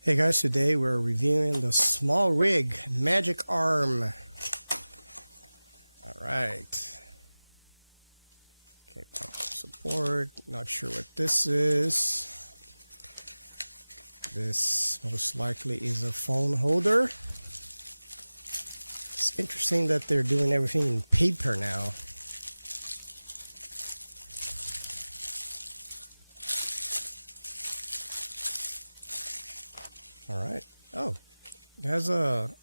Hey guys, today we're reviewing the SMALLRIG Magic Arm. Alright. Okay, support. Not sure what this is. This most likely is a phone holder. It's interesting that they're doing everything in paper now. All right. Oh, it has a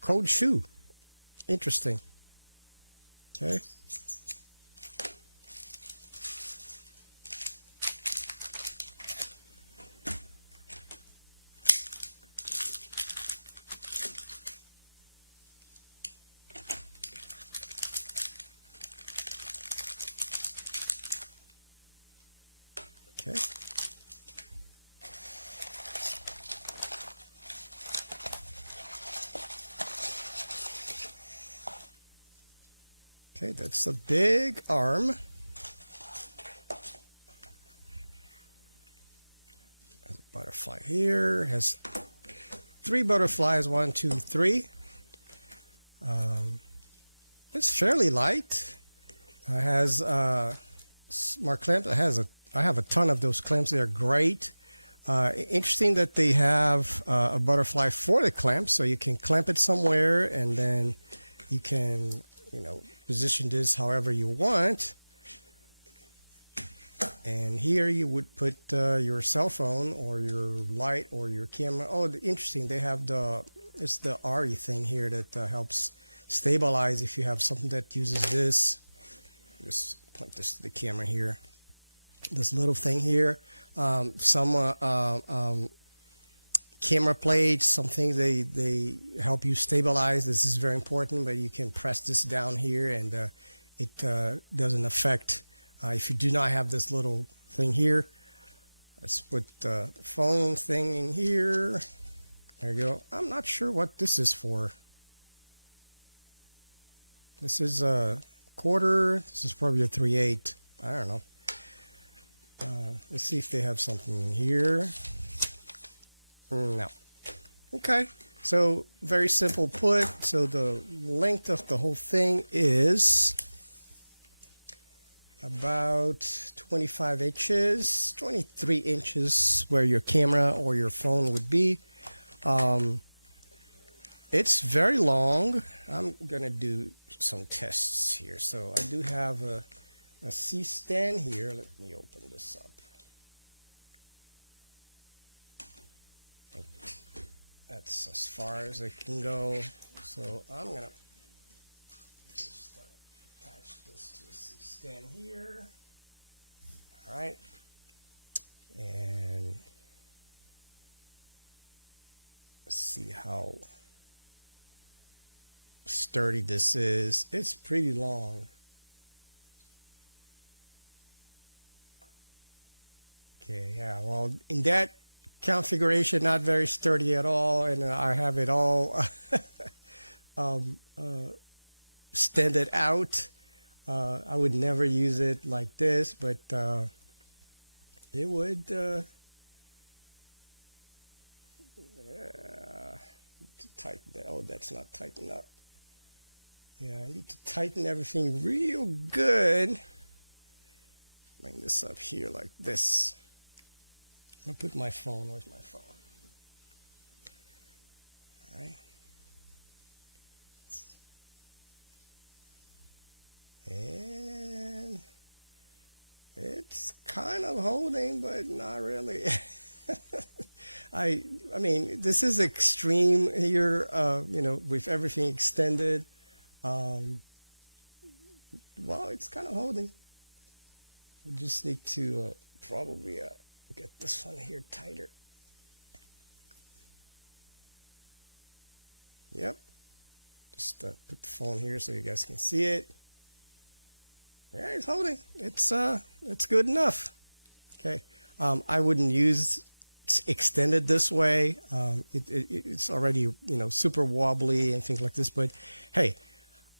cold shoe. Interesting. Okay. Okay. Okay, that's a big arm. Has a butterfly here. Has 3 butterflies. 1, 2, 3. It's fairly light. Has smart clamps. I have a ton of those clamps. They're great. Interesting that they have a butterfly for the clamp, so you can clamp it somewhere, and then you can, position this however you want. And here you would put your cell phone or your light or your camera. Oh, interesting. They have it's the RE thing here that helps stabilize if you have something that uses this. Just point this to the camera here. This little thing here. Some camera plates, some things they help you stabilize. This is very important, but you can press this down here and it doesn't affect if you do not have this little thing here. Let's put the phone thing in here. There you go. I'm not sure what this is for. This is a quarter. This is probably a 3/8. I don't know. Let's see if they have something in here. No. Okay, so very simple put. So the length of the whole thing is about 25 inches, 23 inches where your camera or your phone would be. It's very long. I'm gonna do some tests here. So I do have a C-stand here. Let me open this up. That's as far as it can go. So I'm gonna just attach this to a C-stand here. All right, and let's see how sturdy this is. It's pretty long. Okay, yeah. Well, in that configuration, not very sturdy at all, and I have it all standed out. I would never use it like this, but it would to tighten that. Oh, that's not tightened up. Yeah, I need to tighten everything real good. Bring this up here like this. I'm gonna put my phone. Where's my phone? All right. And it's kind of holding, but not really. I mean, this is extreme here. With everything extended. Well, it's kind of holding. We just need to probably get this one here tighter. Yep. Just put the phone here so you guys can see it. Yeah, it's holding. It's good enough. Okay. I wouldn't use extended this way. It's already super wobbly and things like this. But hey,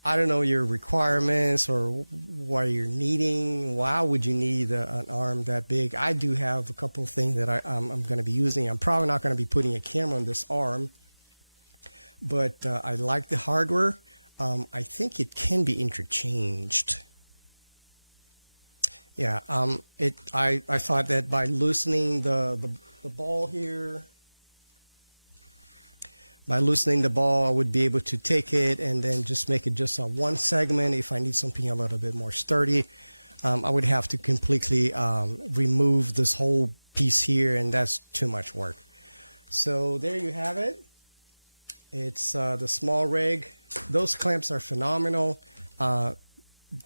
I don't know your requirements or what you're needing. Why would you need an arm that big? I do have a couple of things that I'm going to be using. I'm probably not going to be putting a camera on this arm, but I like the hardware. I think it can be interchanged. Yeah, I thought that by loosening the ball here, by loosening the ball, I would be able to take it and then just make it just a one segment. If I need something a little bit more sturdy, I would have to completely remove this whole piece here, and that's too much work. So there you have it. It's the SMALLRIG. Those clamps are phenomenal.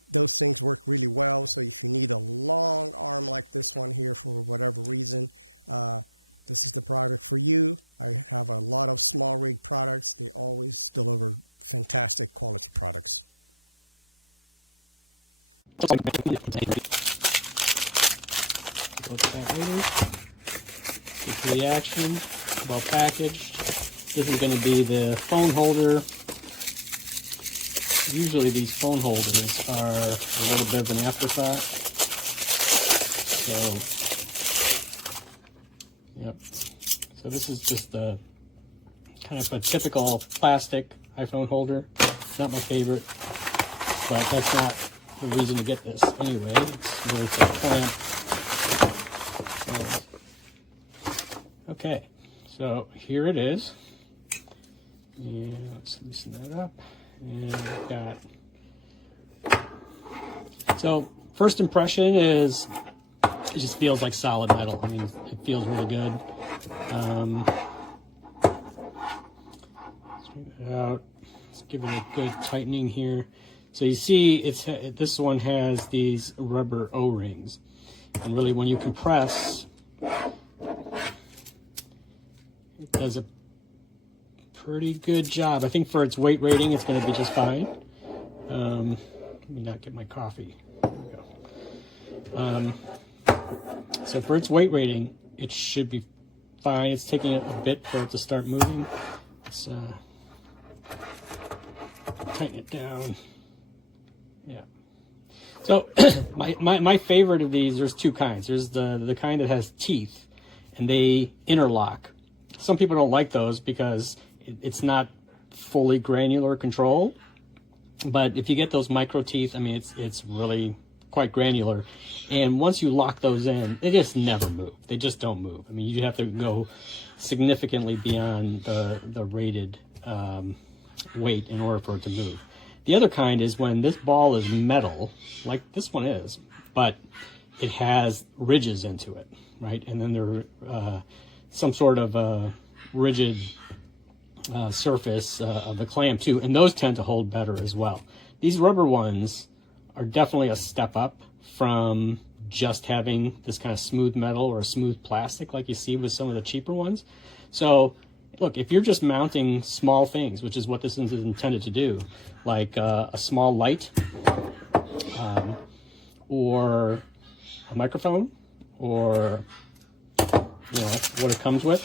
Those things work really well. So if you need a long arm like this one here for whatever reason, this is the product for you. I have a lot of SMALLRIG products. They always deliver fantastic quality products. Look at that later. Get the action. Well packaged. This is going to be the phone holder. Usually these phone holders are a little bit of an afterthought. So, yep. So this is just a kind of a typical plastic iPhone holder. Not my favorite, but that's not the reason to get this anyway. It's really for a clamp. Okay, so here it is. And let's loosen that up. And we've got. So first impression is it just feels like solid metal. I mean, it feels really good. Straighten it out. Let's give it a good tightening here. So you see, this one has these rubber O-rings, and really, when you compress, it does a pretty good job. I think for its weight rating, it's going to be just fine. Let me not get my coffee. There we go. So for its weight rating, it should be fine. It's taking a bit for it to start moving. Let's tighten it down. Yeah. So my favorite of these, there's two kinds. There's the kind that has teeth, and they interlock. Some people don't like those because it's not fully granular control. But if you get those micro teeth, I mean, it's really quite granular. And once you lock those in, they just never move. They just don't move. I mean, you have to go significantly beyond the rated weight in order for it to move. The other kind is when this ball is metal, like this one is, but it has ridges into it, right? And then there some sort of rigid surface of the clamp too, and those tend to hold better as well. These rubber ones are definitely a step up from just having this kind of smooth metal or smooth plastic like you see with some of the cheaper ones. So look, if you're just mounting small things, which is what this is intended to do, like a small light or a microphone, or what it comes with,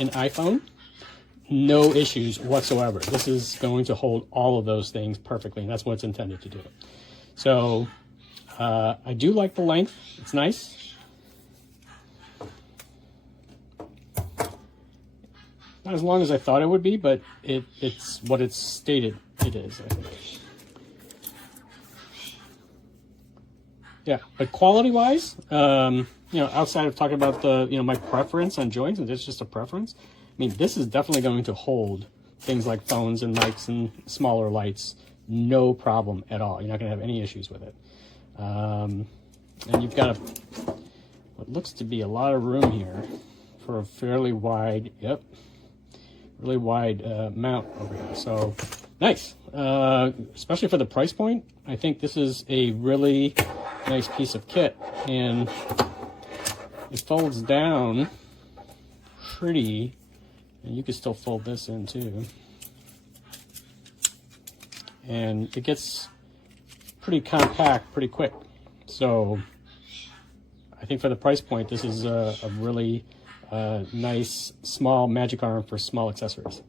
an iPhone, no issues whatsoever. This is going to hold all of those things perfectly, and that's what it's intended to do. So I do like the length. It's nice. Not as long as I thought it would be, but it's what it's stated it is, I think. Yeah, but quality-wise, outside of talking about my preference on joints, and it's just a preference, I mean, this is definitely going to hold things like phones and mics and smaller lights, no problem at all. You're not going to have any issues with it. And you've got what looks to be a lot of room here for a fairly wide, really wide mount over here. So nice, especially for the price point. I think this is a really nice piece of kit, and it folds down pretty, and you can still fold this in too, and it gets pretty compact pretty quick. So I think for the price point, this is a really nice small magic arm for small accessories.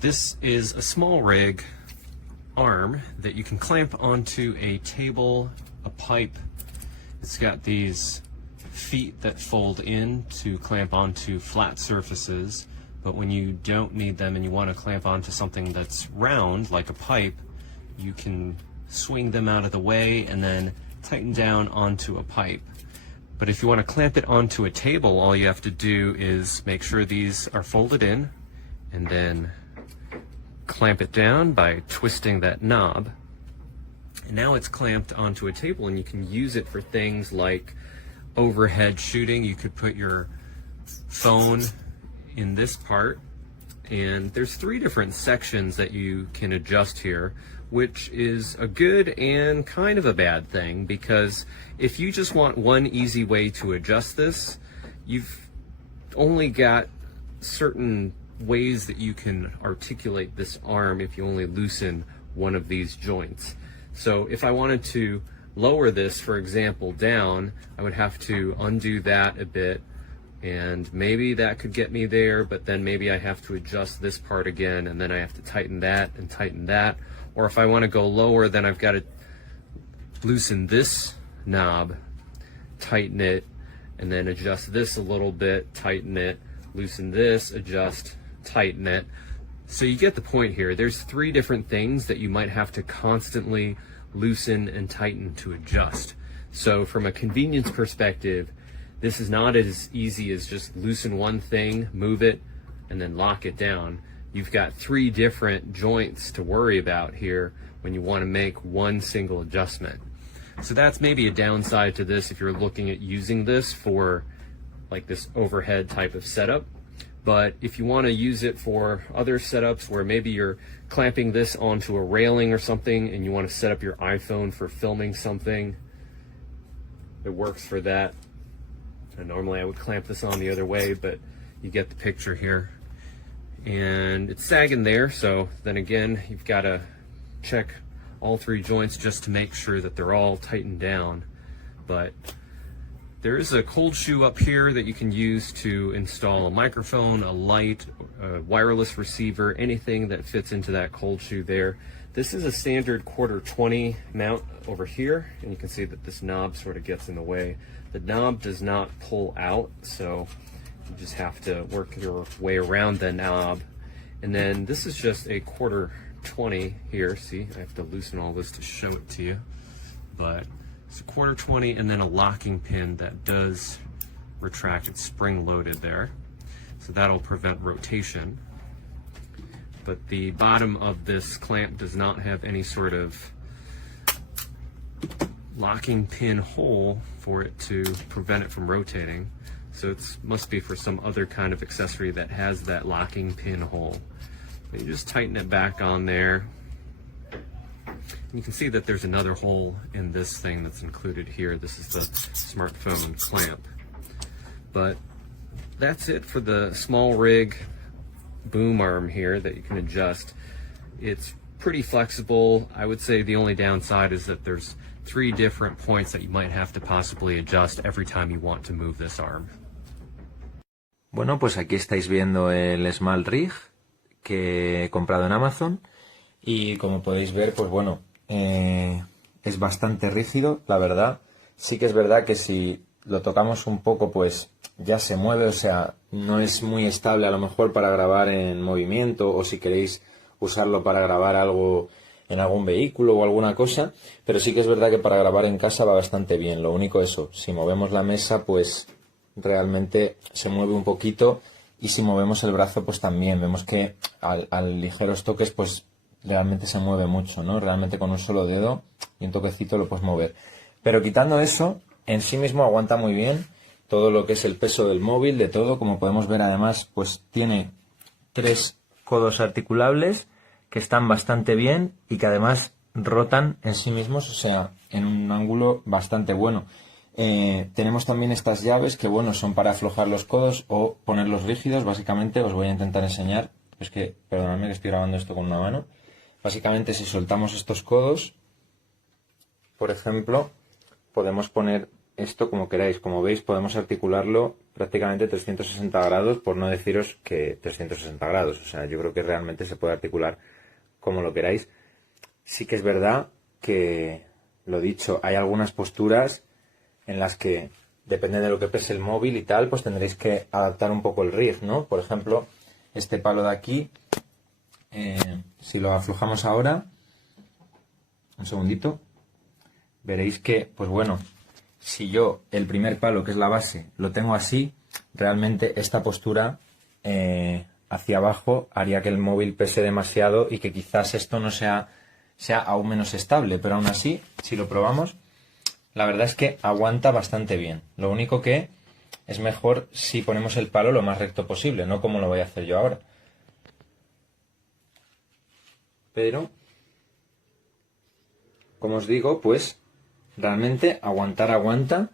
This is a SMALLRIG arm that you can clamp onto a table, a pipe. It's got these feet that fold in to clamp onto flat surfaces, but when you don't need them and you want to clamp onto something that's round, like a pipe, you can swing them out of the way and then tighten down onto a pipe. But if you want to clamp it onto a table, all you have to do is make sure these are folded in and then clamp it down by twisting that knob. And now it's clamped onto a table, and you can use it for things like overhead shooting. You could put your phone in this part, and there's 3 different sections that you can adjust here, which is a good and kind of a bad thing, because if you just want one easy way to adjust this, you've only got certain ways that you can articulate this arm if you only loosen one of these joints. So if I wanted to lower this, for example, down, I would have to undo that a bit, and maybe that could get me there, but then maybe I have to adjust this part again, and then I have to tighten that and tighten that. Or if I want to go lower, then I've got to loosen this knob, tighten it, and then adjust this a little bit, tighten it, loosen this, adjust, tighten it. So you get the point here. There's 3 different things that you might have to constantly loosen and tighten to adjust. So from a convenience perspective, this is not as easy as just loosen one thing, move it, and then lock it down. You've got 3 different joints to worry about here when you want to make one single adjustment. So that's maybe a downside to this if you're looking at using this for like this overhead type of setup. But if you want to use it for other setups where maybe you're clamping this onto a railing or something and you want to set up your iPhone for filming something, it works for that. And normally I would clamp this on the other way, but you get the picture here. And it's sagging there, so then again, you've got to check all 3 joints just to make sure that they're all tightened down. But there is a cold shoe up here that you can use to install a microphone, a light, a wireless receiver, anything that fits into that cold shoe there. This is a standard 1/4-20 mount over here, and you can see that this knob sort of gets in the way. The knob does not pull out, so you just have to work your way around the knob. And then this is just a 1/4-20 here. See, I have to loosen all this to show it to you. But it's a 1/4-20 and then a locking pin that does retract. It's spring loaded there. So that'll prevent rotation. But the bottom of this clamp does not have any sort of locking pin hole for it to prevent it from rotating. So it must be for some other kind of accessory that has that locking pin hole. But you just tighten it back on there. And you can see that there's another hole in this thing that's included here. This is the smartphone clamp. But that's it for the SMALLRIG boom arm here that you can adjust. It's pretty flexible. I would say the only downside is that there's 3 different points that you might have to possibly adjust every time you want to move this arm. Bueno, pues aquí estáis viendo el SMALLRIG que he comprado en Amazon, y como podéis ver, pues bueno, es bastante rígido, la verdad. Sí que es verdad que si lo tocamos un poco, pues ya se mueve, o sea, no es muy estable a lo mejor para grabar en movimiento, o si queréis usarlo para grabar algo en algún vehículo o alguna cosa, pero sí que es verdad que para grabar en casa va bastante bien. Lo único eso, si movemos la mesa, pues realmente se mueve un poquito, y si movemos el brazo, pues también vemos que al ligeros toques, pues realmente se mueve mucho, ¿no? Realmente con un solo dedo y un toquecito lo puedes mover. Pero quitando eso, en sí mismo aguanta muy bien todo lo que es el peso del móvil, de todo. Como podemos ver, además, pues tiene 3 codos articulables que están bastante bien y que además rotan en sí mismos, o sea, en un ángulo bastante bueno. Tenemos también estas llaves que, bueno, son para aflojar los codos o ponerlos rígidos. Básicamente os voy a intentar enseñar. Es que, perdonadme que estoy grabando esto con una mano. Básicamente, si soltamos estos codos, por ejemplo, podemos poner esto como queráis. Como veis, podemos articularlo prácticamente 360 grados, por no deciros que 360 grados. O sea, yo creo que realmente se puede articular como lo queráis. Sí que es verdad que, lo dicho, hay algunas posturas en las que, depende de lo que pese el móvil y tal, pues tendréis que adaptar un poco el rig, ¿no? Por ejemplo, este palo de aquí, si lo aflojamos ahora, un segundito, veréis que, pues bueno, si yo el primer palo, que es la base, lo tengo así, realmente esta postura hacia abajo haría que el móvil pese demasiado y que quizás esto no sea aún menos estable, pero aún así, si lo probamos, la verdad es que aguanta bastante bien. Lo único que es mejor si ponemos el palo lo más recto posible, no como lo voy a hacer yo ahora. Pero, como os digo, pues realmente aguanta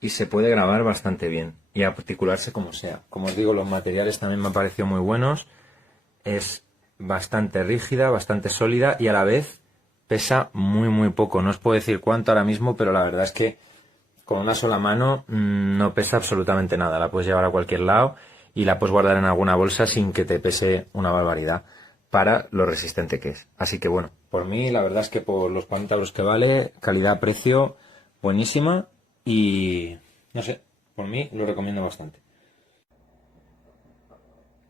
y se puede grabar bastante bien y articularse como sea. Como os digo, los materiales también me han parecido muy buenos. Es bastante rígida, bastante sólida y a la vez pesa muy poco. No os puedo decir cuánto ahora mismo, pero la verdad es que con una sola mano no pesa absolutamente nada. La puedes llevar a cualquier lado y la puedes guardar en alguna bolsa sin que te pese una barbaridad para lo resistente que es. Así que bueno, por mí la verdad es que por los 40 euros que vale, calidad-precio buenísima y no sé, por mí lo recomiendo bastante.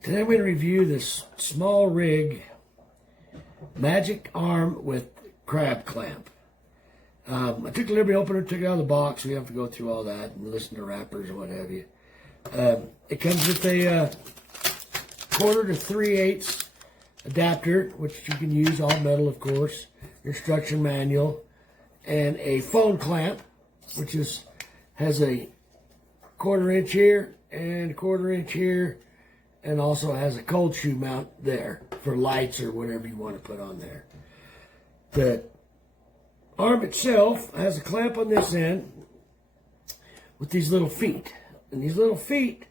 Today I'm going to review this SMALLRIG Magic Arm with Crab Clamp. I took the liberty opener, took it out of the box, so you have to go through all that and listen to rappers and what have you. It comes with a 1/4 to 3/8 adapter, which you can use, all metal of course, your instruction manual, and a phone clamp, which has a 1/4 inch here and a 1/4 inch here, and also has a cold shoe mount there for lights or whatever you want to put on there. The arm itself has a clamp on this end with these little feet, and these little feet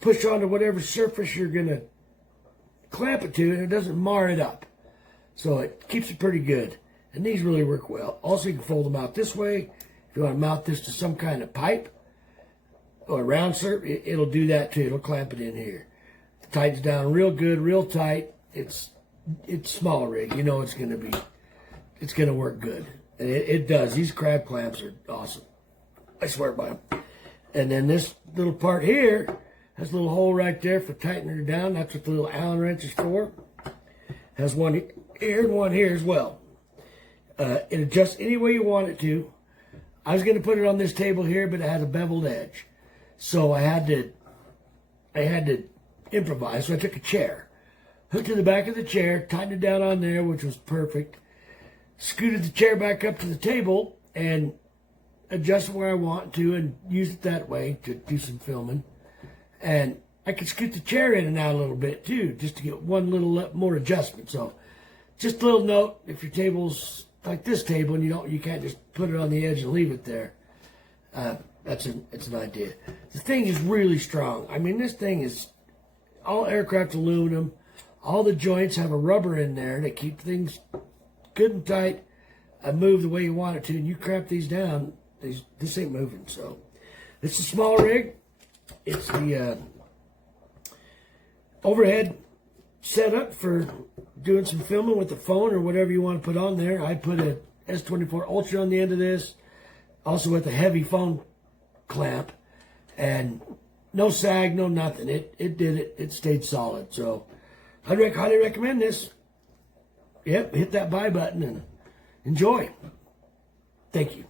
push onto whatever surface you're going to clamp it to, and it doesn't mar it up, so it keeps it pretty good. And these really work well. Also, you can fold them out this way if you want to mount this to some kind of pipe or a round surface. It'll do that too. It'll clamp it in here. It tightens down real good, real tight. It's SMALLRIG. You know it's gonna work good, and it does. These crab clamps are awesome. I swear by them. And then this little part here has a little hole right there for tightening her down. That's what the little Allen wrench is for. Has one here and one here as well. It adjusts any way you want it to. I was going to put it on this table here, but it has a beveled edge, so I had to improvise. So I took a chair, hooked to the back of the chair, tightened it down on there, which was perfect. Scooted the chair back up to the table and adjusted where I want to, and used it that way to do some filming. And I could scoot the chair in and out a little bit too, just to get one little more adjustment. So just a little note, if your table's like this table and you can't just put it on the edge and leave it there, it's an idea. The thing is really strong. I mean, this thing is all aircraft aluminum. All the joints have a rubber in there to keep things good and tight, move the way you want it to, and you cramp these down, this ain't moving. So it's a SMALLRIG. It's the overhead setup for doing some filming with the phone or whatever you want to put on there. I put a S24 Ultra on the end of this, also with a heavy phone clamp, and no sag, no nothing. It did it. It stayed solid. So I'd highly recommend this. Yep, hit that buy button and enjoy. Thank you.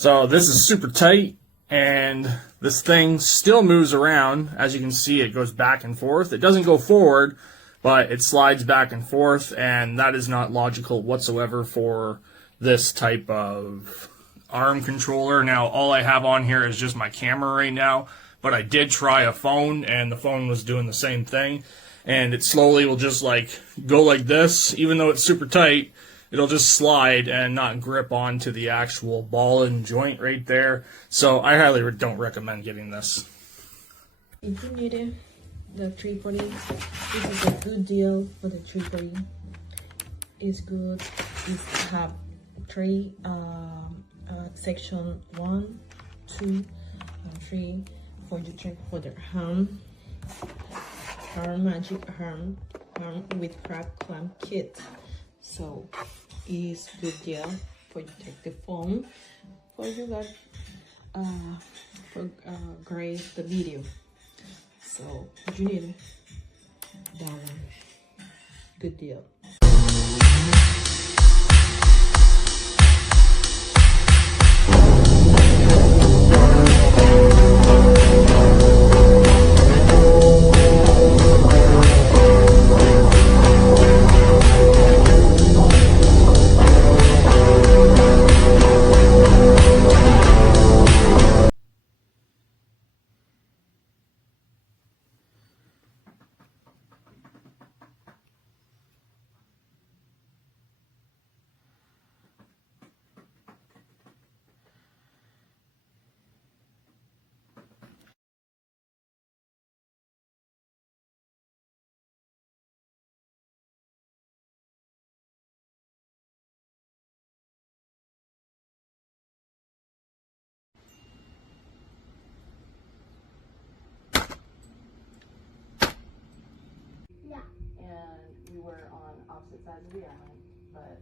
So this is super tight, and this thing still moves around. As you can see, it goes back and forth. It doesn't go forward, but it slides back and forth, and that is not logical whatsoever for this type of arm controller. Now, all I have on here is just my camera right now, but I did try a phone, and the phone was doing the same thing, and it slowly will just like go like this. Even though it's super tight, it'll just slide and not grip onto the actual ball and joint right there. So I highly don't recommend getting this. If you need it, the tripod, this is a good deal for the tripod. It's good. It's have three section 1, 2, 3 for the tripod arm, magic arm with crab clamp kit. So it's good deal for you take the phone for you that grade the video. So what you need, that one, good deal. size of the island, but